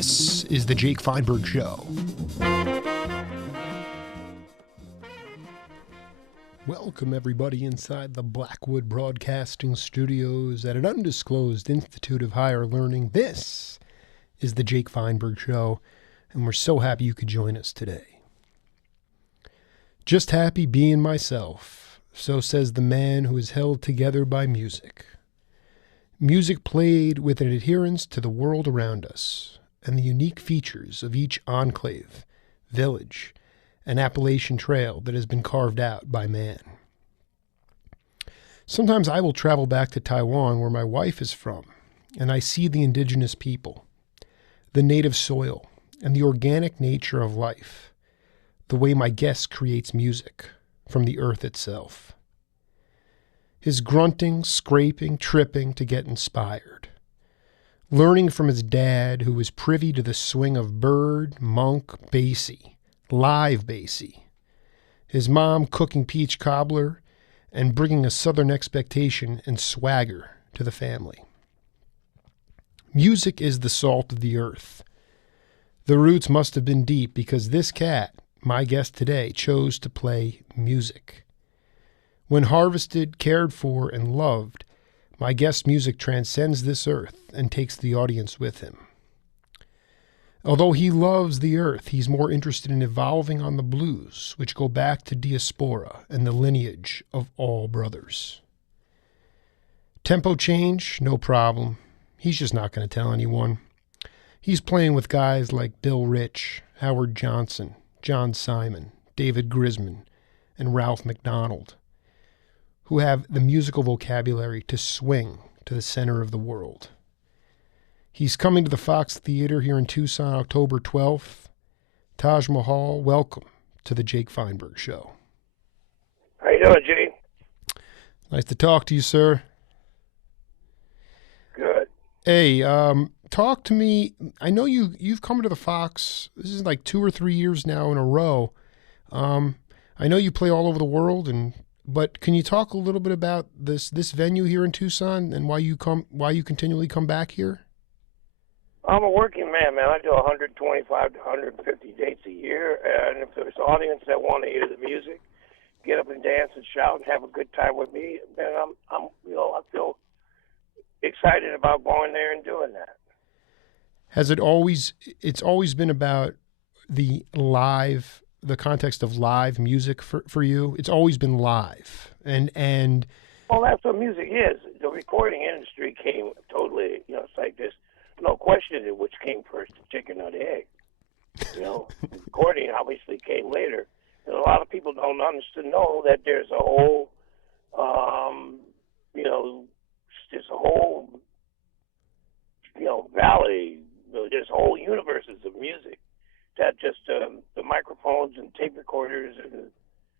This is the Jake Feinberg Show. Welcome, everybody, inside the Blackwood Broadcasting Studios at an undisclosed Institute of Higher Learning. This is the Jake Feinberg Show, and we're so happy you could join us today. Just happy being myself, so says the man who is held together by music. Music played with an adherence to the world around us and the unique features of each enclave, village, and Appalachian trail that has been carved out by man. Sometimes I will travel back to Taiwan, where my wife is from, and I see the indigenous people, the native soil, and the organic nature of life, the way my guest creates music from the earth itself. His grunting, scraping, tripping to get inspired. Learning from his dad, who was privy to the swing of bird, monk, Basie, live Basie. His mom cooking peach cobbler and bringing a southern expectation and swagger to the family. Music is the salt of the earth. The roots must have been deep because this cat, my guest today, chose to play music. When harvested, cared for, and loved, my guest's music transcends this earth and takes the audience with him. Although he loves the earth, he's more interested in evolving on the blues, which go back to Diaspora and the lineage of all brothers. Tempo change, no problem. He's just not going to tell anyone. He's playing with guys like Bill Rich, Howard Johnson, John Simon, David Grisman, and Ralph McDonald, who have the musical vocabulary to swing to the center of the world. He's coming to the Fox Theater here in Tucson, October 12th. Taj Mahal, welcome to the Jake Feinberg Show. How you doing, Jake? Nice to talk to you, sir. Good. Hey, talk to me. I know you've come to the Fox. This is like 2 or 3 years now in a row. I know you play all over the world, but can you talk a little bit about this venue here in Tucson and why you continually come back here? I'm a working man. I do 125 to 150 dates a year, and if there's an audience that want to hear the music, get up and dance and shout and have a good time with me, then I feel excited about going there and doing that. It's always been about the context of live music for you? It's always been live. And well, that's what music is. The recording industry came totally, it's like this, no question which came first, the chicken or the egg. The recording obviously came later. And a lot of people don't know that there's a whole, there's a whole, valley, there's whole universes of music that just the microphones and tape recorders and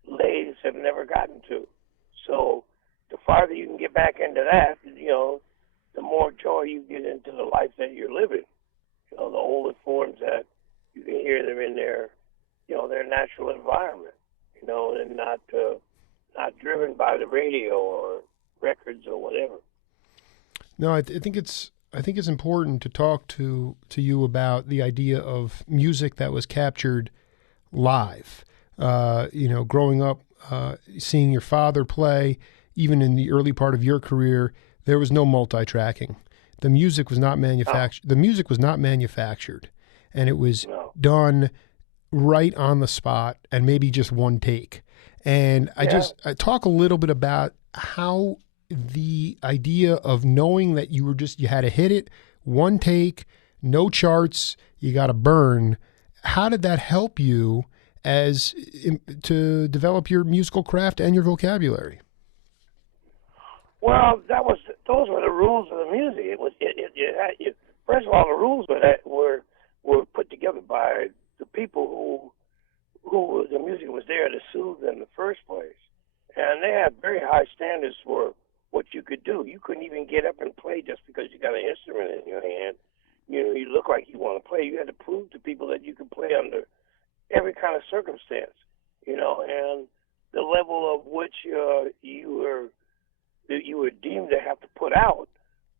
lathes have never gotten to. So the farther you can get back into that, the more joy you get into the life that you're living. The older forms that you can hear them in their natural environment, and not driven by the radio or records or whatever. No, I think it's important to talk to you about the idea of music that was captured live. Growing up, seeing your father play, even in the early part of your career, there was no multi-tracking. The music was not manufactured. The music was not manufactured, and it was done right on the spot and maybe just one take. And I talk a little bit about how the idea of knowing that you had to hit it, one take, no charts, you got to burn. How did that help you to develop your musical craft and your vocabulary? Well, those were the rules of the music. First of all, the rules were put together by the people who the music was there to soothe in the first place, and they had very high standards for what you could do. You couldn't even get up and play just because you got an instrument in your hand. You look like you want to play. You had to prove to people that you could play under every kind of circumstance, and the level of which you were deemed to have to put out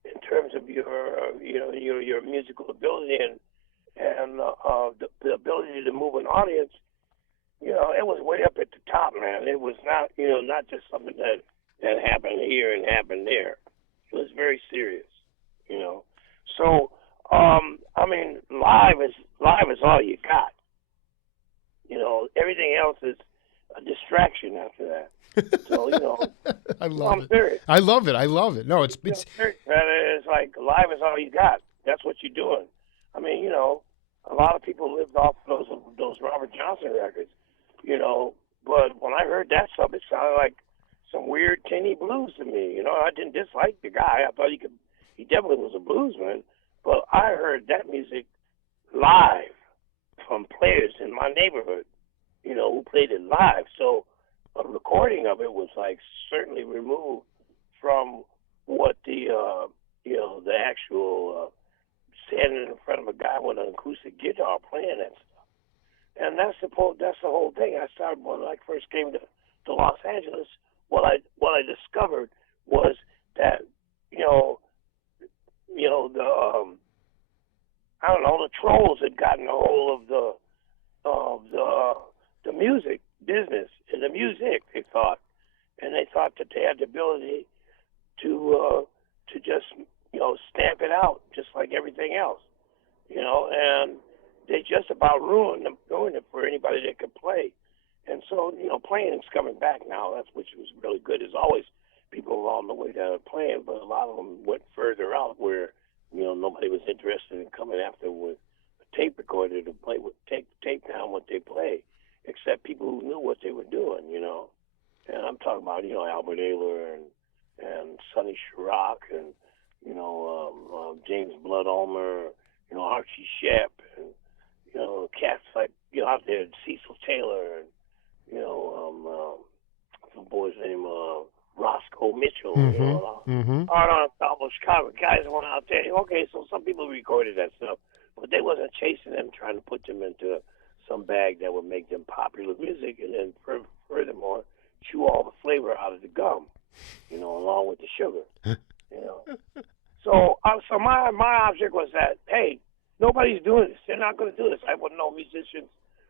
in terms of your musical ability and the ability to move an audience, it was way up at the top, man. It was not, not just something that happened here and happened there. It was very serious, So, I mean, live is all you got. Everything else is a distraction after that. So, I love I'm it. serious. I love it. No, it's It's like live is all you got. That's what you're doing. I mean, a lot of people lived off those Robert Johnson records, but when I heard that stuff, it sounded like some weird tinny blues to me. I didn't dislike the guy. I thought he definitely was a bluesman, but I heard that music live from players in my neighborhood, who played it live. So a recording of it was like certainly removed from what the actual standing in front of a guy with an acoustic guitar playing that stuff. And that's the whole thing. I started when I first came to Los Angeles. What I discovered was that the trolls had gotten a hold of the music business and the music, they thought that they had the ability to just stamp it out just like everything else, and they just about ruined it for anybody that could play. And so, playing is coming back now. Which was really good. There's always people along the way that are playing, but a lot of them went further out where, nobody was interested in coming after with a tape recorder to play take tape down what they play, except people who knew what they were doing, And I'm talking about, Albert Ayler and Sonny Chirac and, James Blood Ulmer, Archie Shepp and, cats like, out there, Cecil Taylor and, some boy's name, Roscoe Mitchell, Art Ensemble, Chicago guys went out there. Okay, so some people recorded that stuff, but they wasn't chasing them, trying to put them into some bag that would make them popular music, and then furthermore, chew all the flavor out of the gum, along with the sugar, So my object was that, hey, nobody's doing this. They're not going to do this. I wouldn't know musicians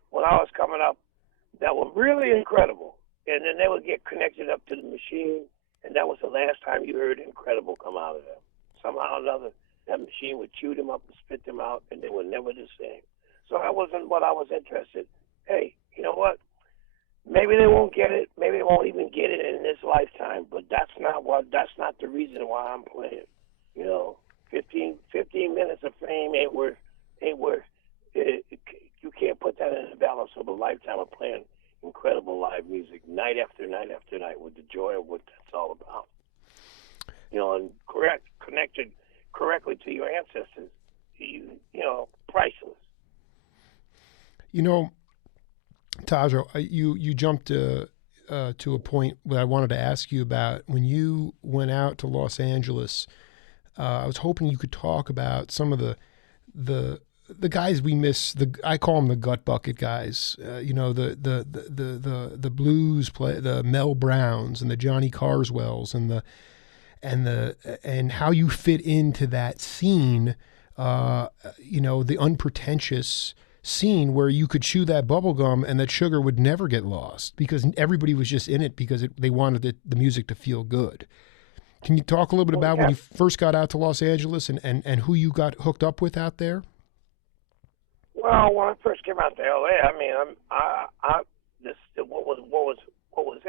when I was coming up that were really incredible. And then they would get connected up to the machine, and that was the last time you heard incredible come out of them. Somehow or another, that machine would chew them up and spit them out, and they were never the same. So that wasn't what I was interested. Hey, you know what? Maybe they won't get it. Maybe they won't even get it in this lifetime. But that's not the reason why I'm playing. 15 minutes of fame ain't worth. You can't put that in the balance of a lifetime of playing incredible live music night after night after night with the joy of what that's all about. And connected correctly to your ancestors. Priceless. Taj, you jumped to a point that I wanted to ask you about. When you went out to Los Angeles, I was hoping you could talk about some of the guys we miss. I call them the gut bucket guys. The blues play, the Mel Browns and the Johnny Carswells and how you fit into that scene. The unpretentious scene where you could chew that bubble gum and that sugar would never get lost because everybody was just in it because they wanted the music to feel good. Can you talk a little bit about when you first got out to Los Angeles and who you got hooked up with out there? Well, when I first came out to LA, I mean, what was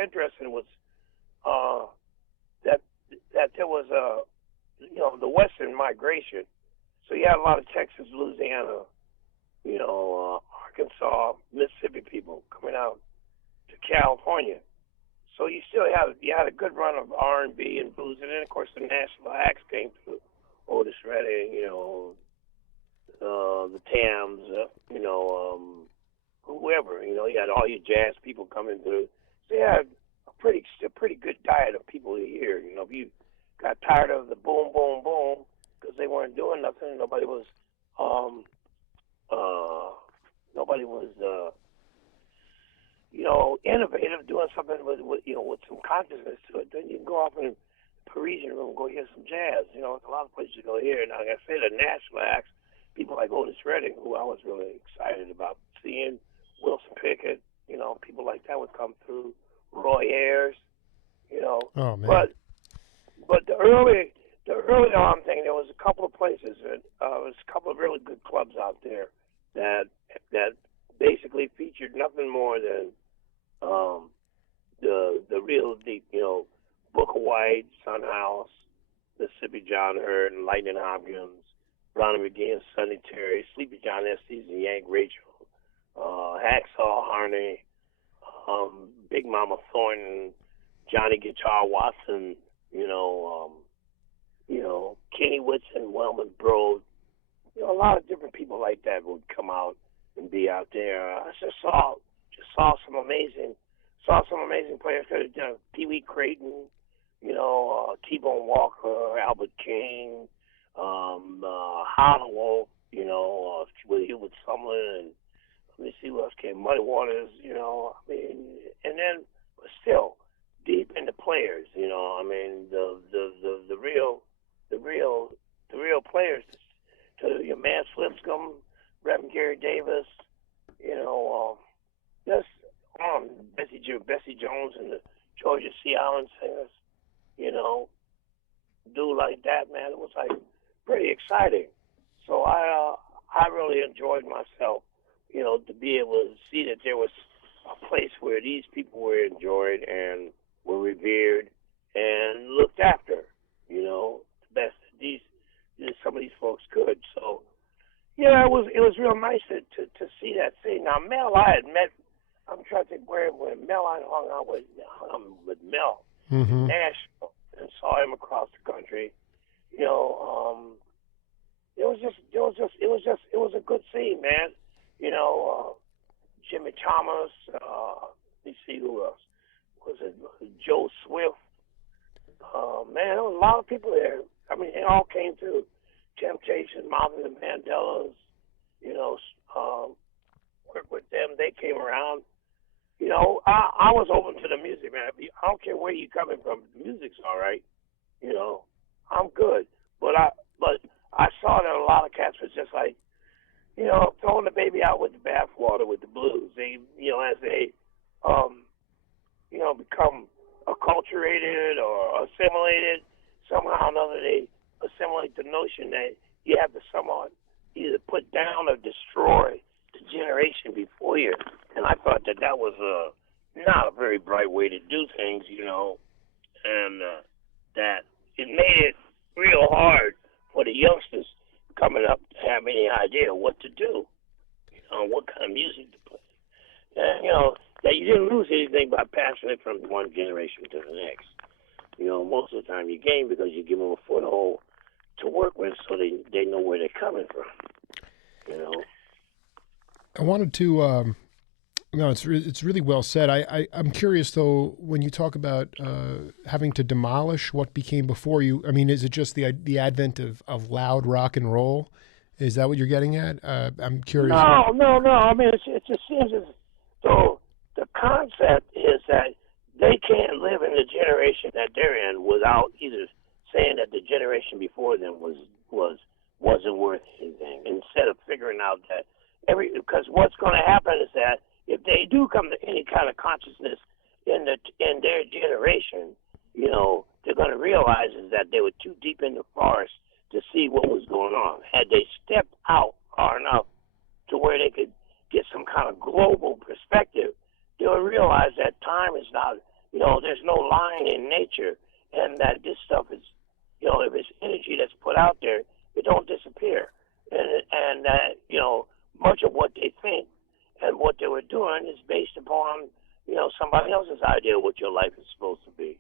interesting was that there was the Western migration. So you had a lot of Texas, Louisiana, Arkansas, Mississippi people coming out to California. So you had a good run of R&B and blues, and then of course the national acts came through, Otis Redding, the Tams, whoever, you had all your jazz people coming through. So you had a pretty good diet of people here. If you got tired of the boom, boom, boom, because they weren't doing nothing, nobody was innovative, doing something with some consciousness to it. Then you can go off in the Parisian room and go hear some jazz. There's a lot of places you go here. Now, like I say, the national acts, people like Otis Redding, who I was really excited about seeing, Wilson Pickett, people like that would come through, Roy Ayers, Oh man. But the early on thing, there was a couple of places, and there was a couple of really good clubs out there that basically featured nothing more than the real deep, Booker White, Son House, Mississippi John Hurt, and Lightning Hopkins, Ronnie McGee and Sonny Terry, Sleepy John Estes and Yank Rachel, Hacksaw Harney, Big Mama Thornton, Johnny Guitar Watson, Kenny Whitson, Wellman Broad, a lot of different people like that would come out and be out there. I just saw some amazing players. Pee Wee Creighton, T-Bone Walker, Albert King, Hollowell, with Hubert Sumlin, and let me see what else came. Muddy Waters, and then but still deep into players, the real players. To your man Lipscomb, Reverend Gary Davis, just Bessie Jones and the Georgia Sea Island Singers, do like that, man. It was like pretty exciting. So I really enjoyed myself, to be able to see that there was a place where these people were enjoyed and were revered and looked after, the best some of these folks could. So yeah, it was real nice to see that scene. Now Mel, I had met. I'm trying to think where Mel I hung out with Mel in Nashville and saw him across the country. It was a good scene, man. Jimmy Thomas. Let me see who else. Was it Joe Swift? Man, there was a lot of people there. I mean, they all came through. Temptation, Marvin and Vandellas, work with them. They came around. I was open to the music, man. I don't care where you're coming from. The music's all right. I'm good. But I saw that a lot of cats was just like, throwing the baby out with the bathwater with the blues. They, as they, become acculturated or assimilated, somehow or another they assimilate the notion that you have to somewhat either put down or destroy the generation before you. And I thought that was not a very bright way to do things, and that it made it real hard for the youngsters coming up to have any idea what to do, what kind of music to play. And, that you didn't lose anything by passing it from one generation to the next. Most of the time you gain because you give them a foothold to work with so they know where they're coming from, I wanted to, no, it's really well said. I'm curious though, when you talk about having to demolish what became before you, I mean, is it just the advent of loud rock and roll? Is that what you're getting at? I'm curious. No. I mean, it just seems as though the concept is that they can't live in the generation that they're in without either saying that the generation before them wasn't worth anything. Instead of figuring out that because what's going to happen is that if they do come to any kind of consciousness in their generation, they're going to realize is that they were too deep in the forest to see what was going on. Had they stepped out far enough to where they could get some kind of global perspective, they would realize that time is not, there's no line in nature, and that this stuff is, if it's energy that's put out there, it don't disappear. And that, much of what they think and what they were doing is based upon, somebody else's idea of what your life is supposed to be.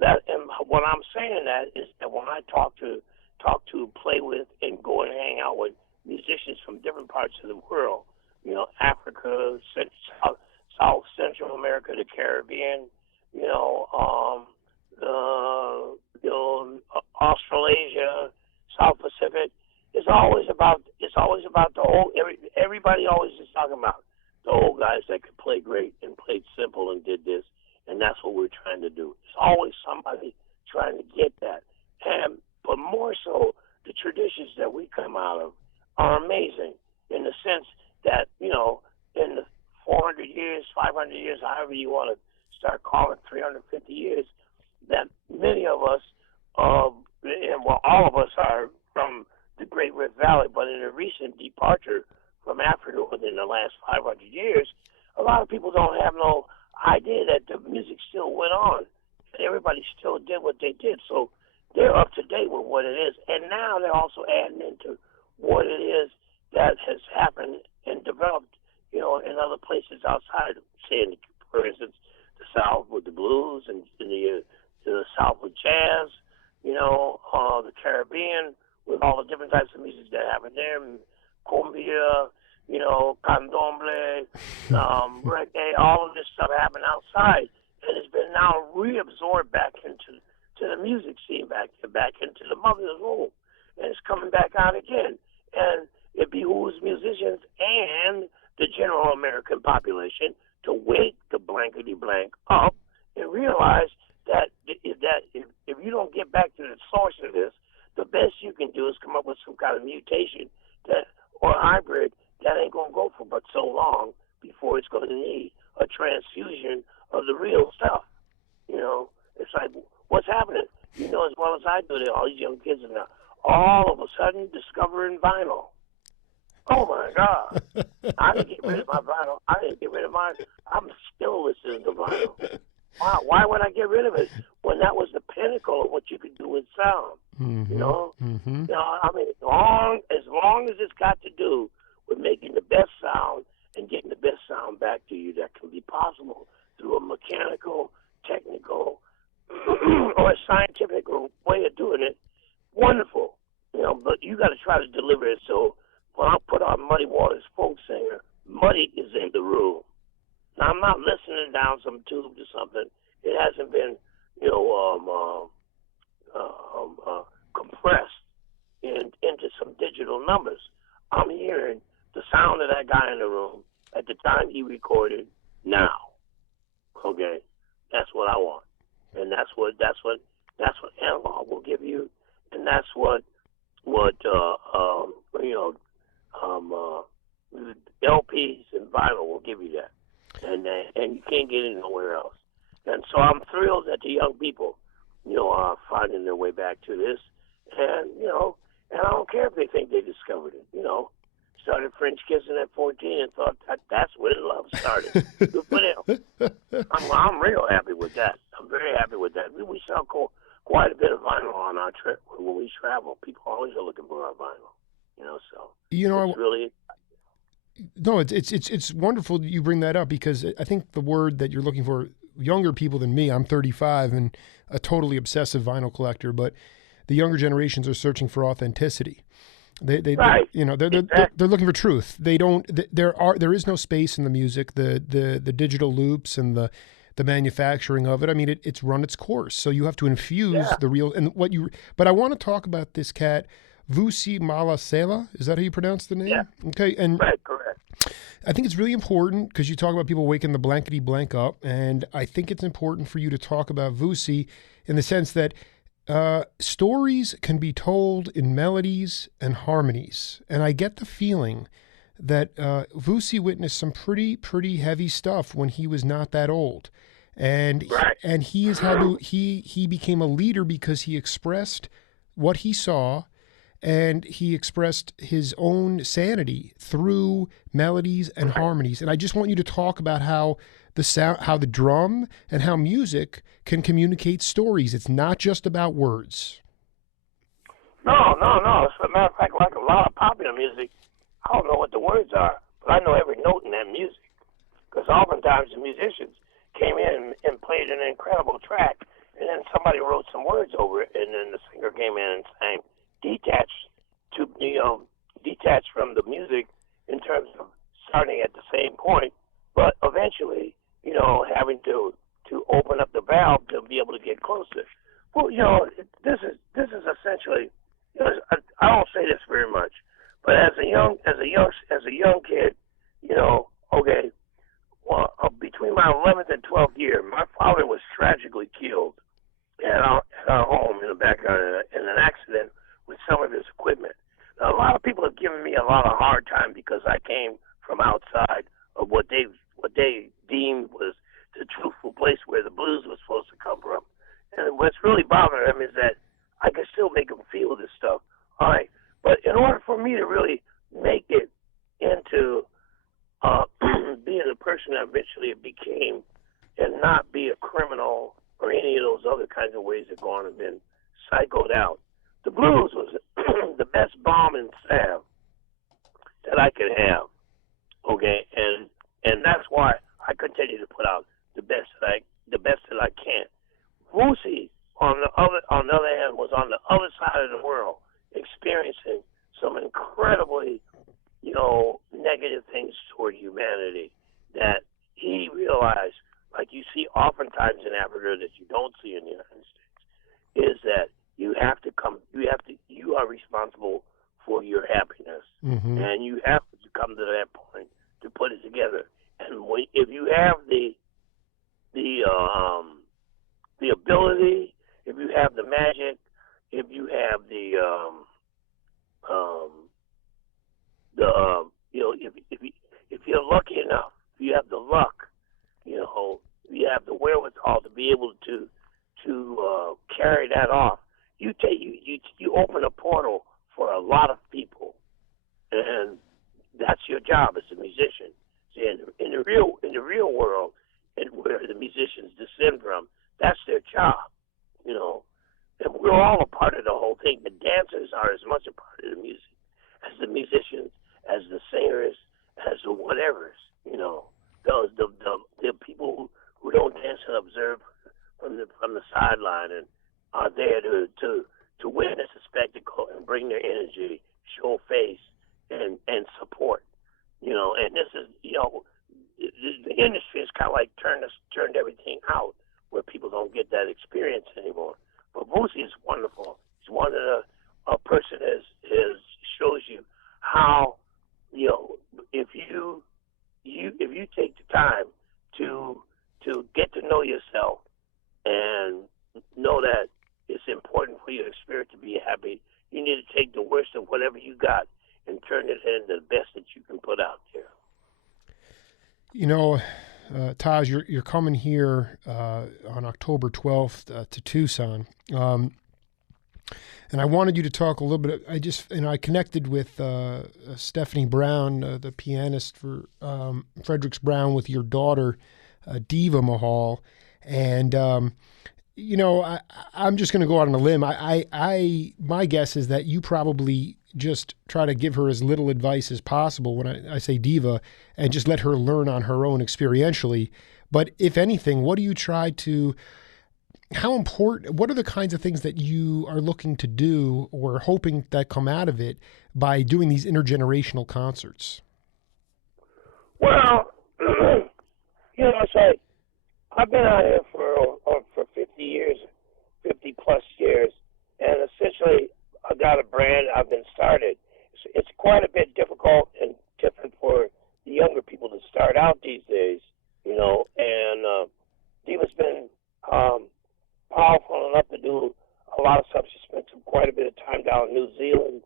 That, and what I'm saying that is that when I talk to, play with, and go and hang out with musicians from different parts of the world, Africa, South Central America, the Caribbean, Australasia, South Pacific. It's always about the old. Everybody always is talking about the old guys that could play great and played simple and did this, and that's what we're trying to do. It's always somebody trying to get that, but more so the traditions that we come out of in the sense that, in the 400 years, 500 years, however you want to start calling 350 years, that many of us, and well, all of us are from the Great Rift Valley, but in a recent departure from Africa within the last 500 years, a lot of people don't have no idea that the music still went on. Everybody still did what they did. So they're up to date with what it is. And now they're also adding into what it is that has happened and developed, in other places outside, say, for instance, the South with the blues and the South with jazz, the Caribbean with all the different types of music that happen there, cumbia, candomblé, reggae, all of this stuff happened outside, and it's been now reabsorbed back into the music scene, back into the mother's womb, and it's coming back out again. And it behooves musicians and the general American population to wake the blankety blank up and realize that if you don't get back to the source of this, the best you can do is come up with some kind of mutation or hybrid that ain't going to go for but so long before it's going to need a transfusion of the real stuff. It's like, what's happening? As well as I do that all these young kids are now all of a sudden discovering vinyl. Oh my God. I didn't get rid of my vinyl. I didn't get rid of mine. I'm still listening to vinyl. Why would I get rid of it when that was the pinnacle of what you could do with sound? Mm-hmm. Mm-hmm. As long as it's got to do with making the best sound and getting the best sound back to you that can be possible through a mechanical, technical, or a scientific way of doing it, wonderful. But you got to try to deliver it. So when I put on Muddy Waters folk singer, Muddy is in the room. Now, I'm not listening down some tube to something. It hasn't been, compressed into some digital numbers. I'm hearing the sound of that guy in the room at the time he recorded now. Okay, that's what I want, and that's what analog will give you, and that's what LPs and vinyl will give you that. And you can't get it nowhere else. And so I'm thrilled that the young people, are finding their way back to this. And, and I don't care if they think they discovered it, Started French kissing at 14 and thought that's where love started. Good for them. I'm real happy with that. I'm very happy with that. We sell quite a bit of vinyl on our trip. When we travel, people always are looking for our vinyl, so it's really... No, it's wonderful that you bring that up, because I think the word that you're looking for, younger people than me, I'm 35 and a totally obsessive vinyl collector, but the younger generations are searching for authenticity. They're looking for truth. There is no space in the music, the digital loops and the manufacturing of it. I mean, it's run its course. So you have to infuse the real but I want to talk about this cat, Vusi Malasela. Is that how you pronounce the name? Yeah. Okay. And right, correct. I think it's really important because you talk about people waking the blankety blank up. And I think it's important for you to talk about Vusi in the sense that stories can be told in melodies and harmonies. And I get the feeling that Vusi witnessed some pretty heavy stuff when he was not that old. And he became a leader because he expressed what he saw, and he expressed his own sanity through melodies and harmonies. And I just want you to talk about how the drum and how music can communicate stories. It's not just about words. No. As a matter of fact, like a lot of popular music, I don't know what the words are, but I know every note in that music. Because oftentimes the musicians came in and played an incredible track, and then somebody wrote some words over it, and then the singer came in and sang, detached from the music in terms of starting at the same point, but eventually, having to open up the valve to be able to get closer. Well, this is essentially, I don't say this very much, but as a young kid, okay, well, between my 11th and 12th year, my father was tragically killed at our home in the backyard in an accident with some of his equipment. Now, a lot of people have given me a lot of hard time because I came from outside of what they deemed was the truthful place where the blues was supposed to come from. And what's really bothering them is that I can still make them feel this stuff. All right, but in order for me to really make it into being the person I eventually became, and not be a criminal or any of those other kinds of ways that gone and been psychoed out, the blues was the best balm and salve that I could have. Okay, and that's why I continue to put out the best that I can. Basie, on the other hand, was on the other side of the world, experiencing some incredibly, negative things toward humanity that he realized, like you see oftentimes in Africa that you don't see in the United States, is that you are responsible for your happiness, and you have to come to that point to put it together. And if you have the ability, if you have the magic, if you have if you're lucky enough, if you have the luck, you have the wherewithal to be able to carry that off. You open a portal for a lot of people, and that's your job as a musician. See, in the real world, and where the musicians descend from, that's their job, And we're all a part of the whole thing. The dancers are as much a part of the music as the musicians, as the singers, as the whatevers. Those the people who don't dance and observe from the sideline and are there to witness the spectacle and bring their energy, show face, and support. And this is the industry is kind of like turned everything out, where people don't get that experience anymore. But Basie is wonderful. He's one of a person has shows you how if you take the time to get to know yourself and know that it's important for your spirit to be happy, you need to take the worst of whatever you got and turn it into the best that you can put out there. Taj, you're coming here on October 12th to Tucson, and I wanted you to talk a little bit. I connected with Stephanie Brown, the pianist for Fredericks Brown, with your daughter, Diva Mahal, and I'm just going to go out on a limb. My guess is that you probably just try to give her as little advice as possible when I say diva, and just let her learn on her own experientially. But if anything, what do you try to, what are the kinds of things that you are looking to do or hoping that come out of it by doing these intergenerational concerts? Well, it's like, I've been out here for 50 years, 50 plus years, and essentially I got a brand. I've been started. It's quite a bit difficult and different for the younger people to start out these days, and Diva's been powerful enough to do a lot of stuff. She spent quite a bit of time down in New Zealand,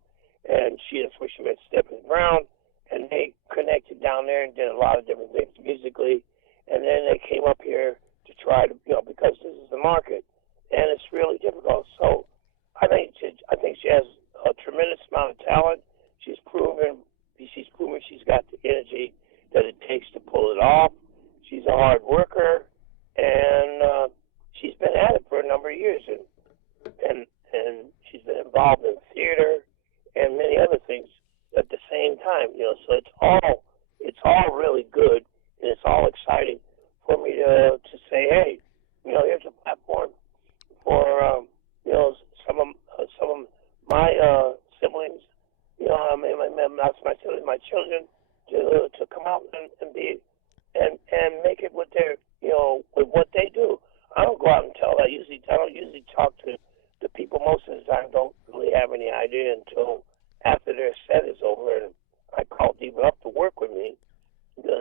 and that's where she met Stephanie Brown, and they connected down there and did a lot of different things musically. And then they came up here to try to, because this is the market, and it's really difficult. So I think she has a tremendous amount of talent. She's proven she's got the energy that it takes to pull it off. She's a hard worker, and she's been at it for a number of years, and she's been involved in theater and many other things at the same time. So it's all really good. And it's all exciting for me to say, hey, here's a platform for some of my siblings, my siblings, my children, to come out and be and make it with their with what they do. I don't go out and tell. I don't usually talk to the people most of the time. Don't really have any idea until after their set is over, and I call people up to work with me.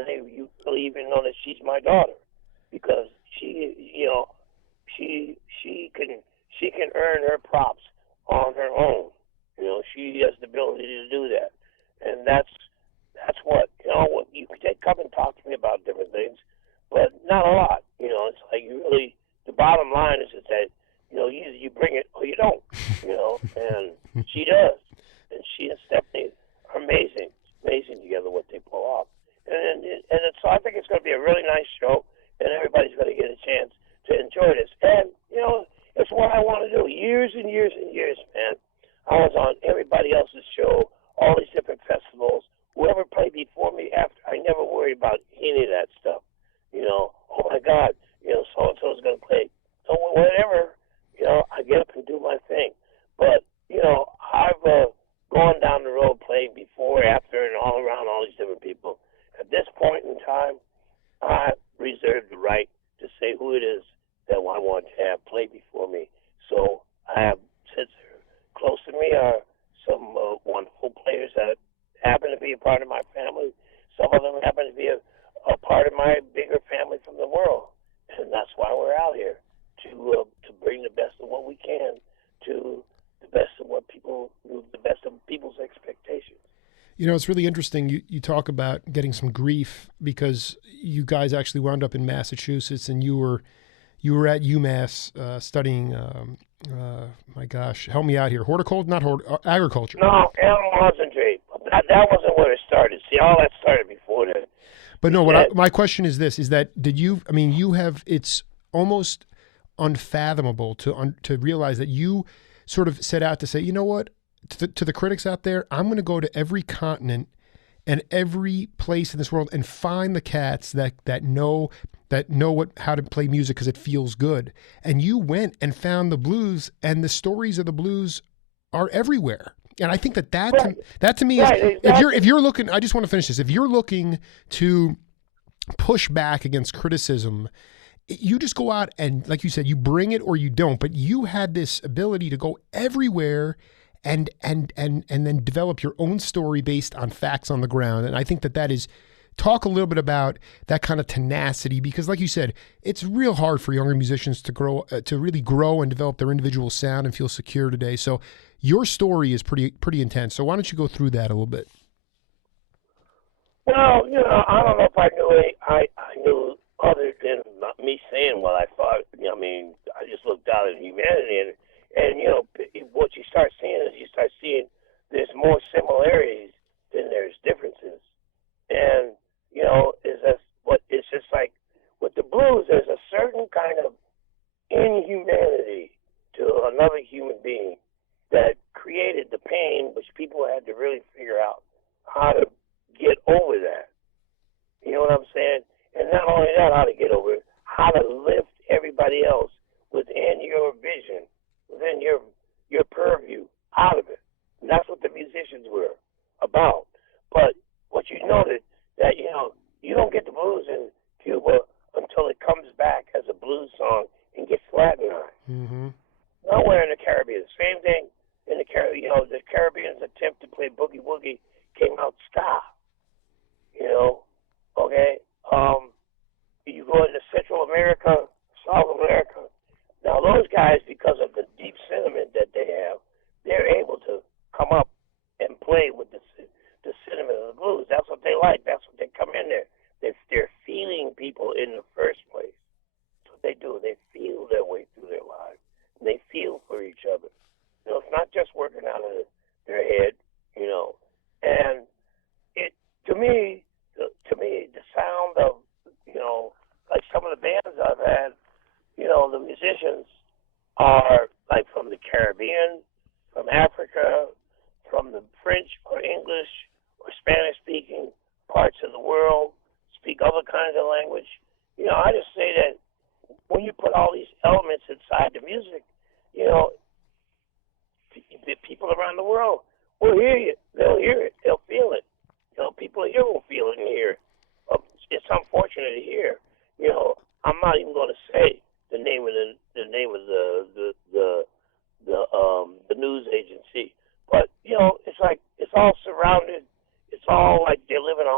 Hey, you really even know that she's my daughter, because she can earn her props on her own. She has the ability to do that, and that's family. Some of them happen to be a part of my bigger family from the world, and that's why we're out here to bring the best of what we can to the best of people's expectations. You know, it's really interesting. You talk about getting some grief because you guys actually wound up in Massachusetts, and you were at UMass studying. My gosh, help me out here. Agriculture. No, animal husbandry. That wasn't where it started. See, all that started before that. But no, my question is this: is that did you? I mean, you have. It's almost unfathomable to realize that you sort of set out to say, you know what, to the critics out there, I'm going to go to every continent and every place in this world and find the cats that know how to play music because it feels good. And you went and found the blues, and the stories of the blues are everywhere. And I think that to me is, exactly. if you're looking, I just want to finish this. If you're looking to push back against criticism, you just go out and, like you said, you bring it or you don't. But you had this ability to go everywhere and then develop your own story based on facts on the ground. And I think that is, talk a little bit about that kind of tenacity, because like you said, it's real hard for younger musicians to really grow and develop their individual sound and feel secure today. So your story is pretty intense. So why don't you go through that a little bit? Well, I don't know if I knew other than me saying what I thought. I mean, I just looked out at humanity, and what you start seeing is there's more similarities than there's differences. And, it's just like with the blues, there's a certain kind of inhumanity to another human being that created the pain, which people had to really figure out how to get over that. You know what I'm saying? And not only that, how to get over it, how to lift everybody else within your vision, within your purview, out of it. And that's what the musicians were about. But what you noted, that, you don't get the blues in Cuba until it comes back as a blues song and gets Latinized. Mm-hmm. Nowhere in the Caribbean. Same thing in the Caribbean. The Caribbean's attempt to play boogie woogie came out ska. Okay? You go into Central America, South America. Now those guys, because of the deep sentiment that they have, they're able to come up and play with the sentiment of the blues. That's what they like. That's what they come in there. They're feeling people in the first place. That's what they do. They feel their way through their lives. And they feel for each other. It's not just working out of their head, And to me, the sound of, like some of the bands I've had, the musicians are like from the Caribbean, from Africa, from the French or English or Spanish-speaking parts of the world, speak other kinds of language. I just say that when you put all these elements inside the music, the people around the world will hear you. They'll hear it. They'll feel it. People here will feel it and hear. It's unfortunate to hear. I'm not even going to say the name of the news agency, but it's like it's all surrounded. It's all like they live in a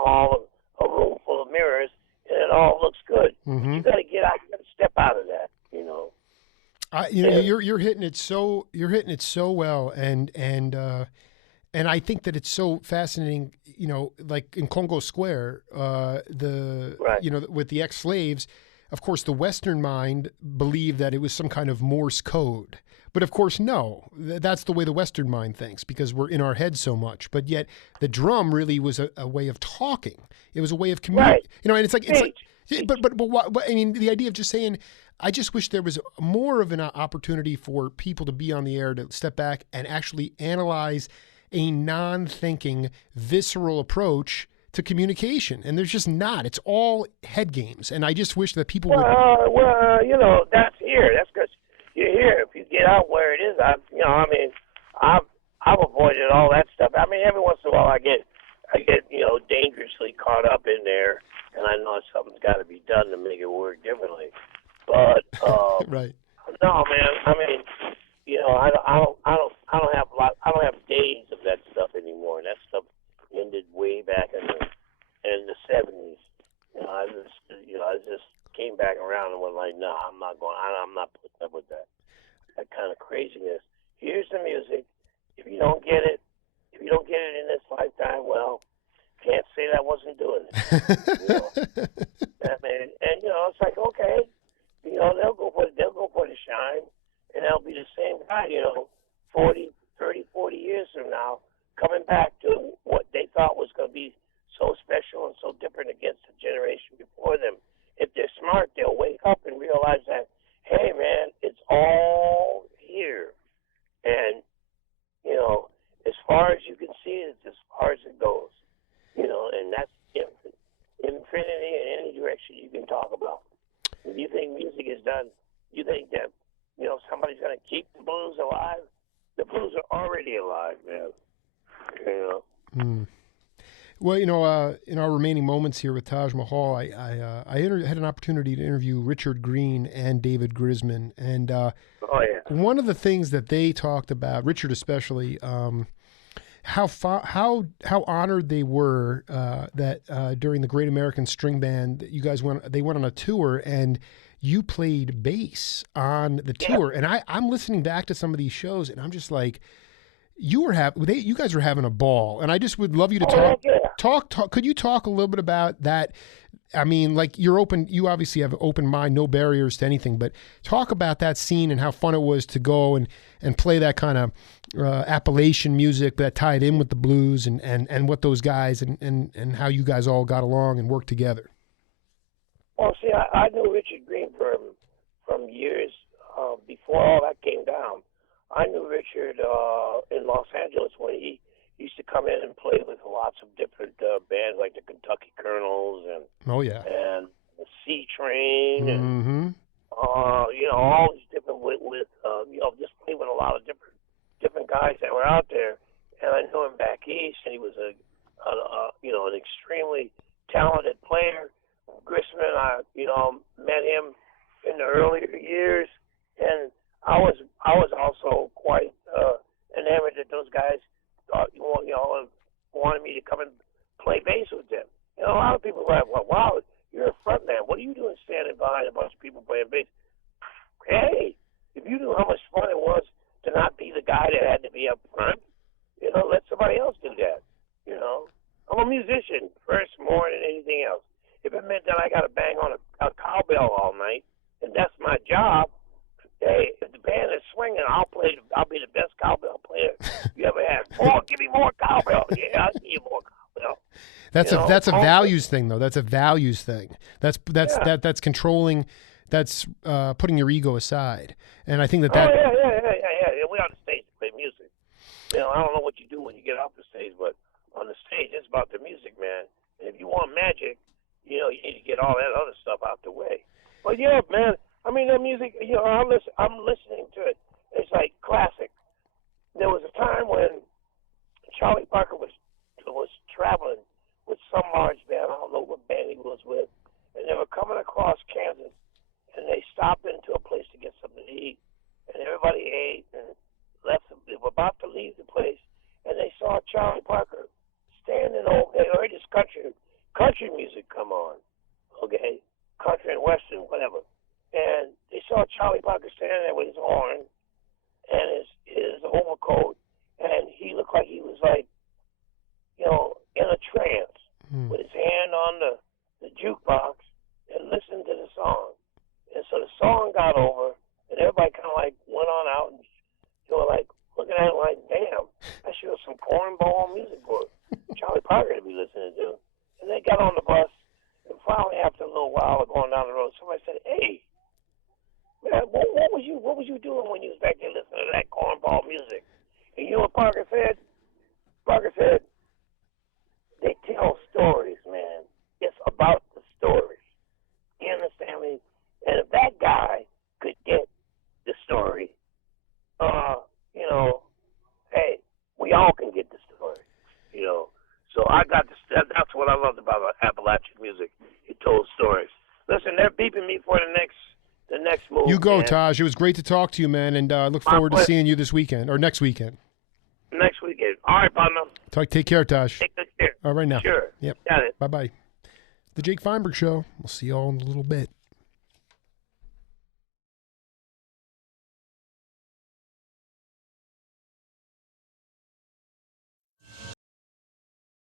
room full of mirrors, and it all looks good. Mm-hmm. You got to get out. You got to step out of that. You're hitting it so well, and I think that it's so fascinating. Like in Congo Square, Right. With the ex-slaves, of course, the Western mind believed that it was some kind of Morse code. But of course, no, that's the way the Western mind thinks because we're in our heads so much. But yet the drum really was a way of talking. It was a way of communicating. Right. And it's like, but what, I mean, the idea of just saying, I just wish there was more of an opportunity for people to be on the air, to step back and actually analyze a non-thinking, visceral approach to communication. And there's just not. It's all head games. And I just wish that people would... that's here. That's because you're here. If you get out where it is, I've avoided all that stuff. I mean, every once in a while I get dangerously caught up in there, and I know something's got to be done to make it work differently. But right. No, man. I mean, I don't have days of that stuff anymore. And that stuff ended way back in the back around and went like, no, I'm not going. I'm not putting up with that kind of craziness. Here's the music. If you don't get it in this lifetime, well, can't say that I wasn't doing it. I mean, and it's like, okay, they'll go for the shine, and they'll be the same guy, 40 years from now, coming back to what they thought was going to be so special and so different against the generation before them. If they're smart, they'll wake up and realize that, hey, man, it's all here. And, as far as you can see, it's as far as it goes. And that's infinity in any direction you can talk about. If you think music is done, you think that, somebody's going to keep the blues alive? The blues are already alive, man. Mm. Well, in our remaining moments here with Taj Mahal, I had an opportunity to interview Richard Green and David Grisman, and one of the things that they talked about, Richard especially, how honored they were that during the Great American String Band that you guys went on a tour and you played bass on the tour, and I'm listening back to some of these shows and I'm just like, you guys were having a ball, and I just would love you to talk. Could you talk a little bit about that? I mean, like you obviously have an open mind, no barriers to anything, but talk about that scene and how fun it was to go and play that kind of Appalachian music that tied in with the blues and what those guys and how you guys all got along and worked together. Well, see, I knew Richard Green from years before all that came down. I knew Richard in Los Angeles when he used to come in and play with lots of different bands like the Kentucky Colonels and the C Train and all these different just play with a lot of different guys that were out there. And I knew him back east, and he was an extremely talented player. Grisman, I met him in the earlier years, and I was also quite enamored that those guys wanted me to come and play bass with them. A lot of people were like, well, wow, you're a front man. What are you doing standing behind a bunch of people playing bass? Hey, if you knew how much fun it was to not be the guy that had to be up front, let somebody else do that. I'm a musician first more than anything else. If it meant that I got to bang on a cowbell all night, and that's my job, hey, if the band is swinging, I'll be the best cowbell player you ever had. Give me more cowbell. Yeah, I'll give you more cowbell. That's a values thing, though. That's a values thing. That's controlling. That's putting your ego aside. And I think that. Yeah. We're on the stage to play music. I don't know what you do when you get off the stage, but on the stage, it's about the music, man. And if you want magic, you need to get all that other stuff out the way. But yeah, man. I mean, the music, I'm listening to it. It's like classic. There was a time when Charlie Parker was traveling with some large band. I don't know what band he was with. And they were coming across Kansas, and they stopped into a place to get something to eat. And everybody ate and left. They were about to leave the place, and they saw Charlie Parker standing over there. They heard his country music come on, okay? Country and Western, whatever. And they saw Charlie Parker standing there with his horn and his overcoat, and he looked like he was like, in a trance with his hand on the jukebox and listening to the song. And so the song got over, and everybody kind of like went on out and they were like looking at it like, damn, that sure was some cornball music for Charlie Parker to be listening to. And they got on the bus, and finally after a little while of going down the road, somebody said, hey, man, what was you doing when you was back there listening to that cornball music? And you know what Parker said? Parker said, they tell stories, man. It's about the stories. You understand me? And if that guy could get the story, hey, we all can get the story, So I got that's what I loved about Appalachian music. It told stories. Listen, they're beeping me for the next move. You go, man. Taj. It was great to talk to you, man, and I look forward to seeing you this weekend or next weekend. Next weekend. All right, partner. Take care, Taj. Take good care. All right now. Sure. Yep. Got it. Bye-bye. The Jake Feinberg Show. We'll see you all in a little bit.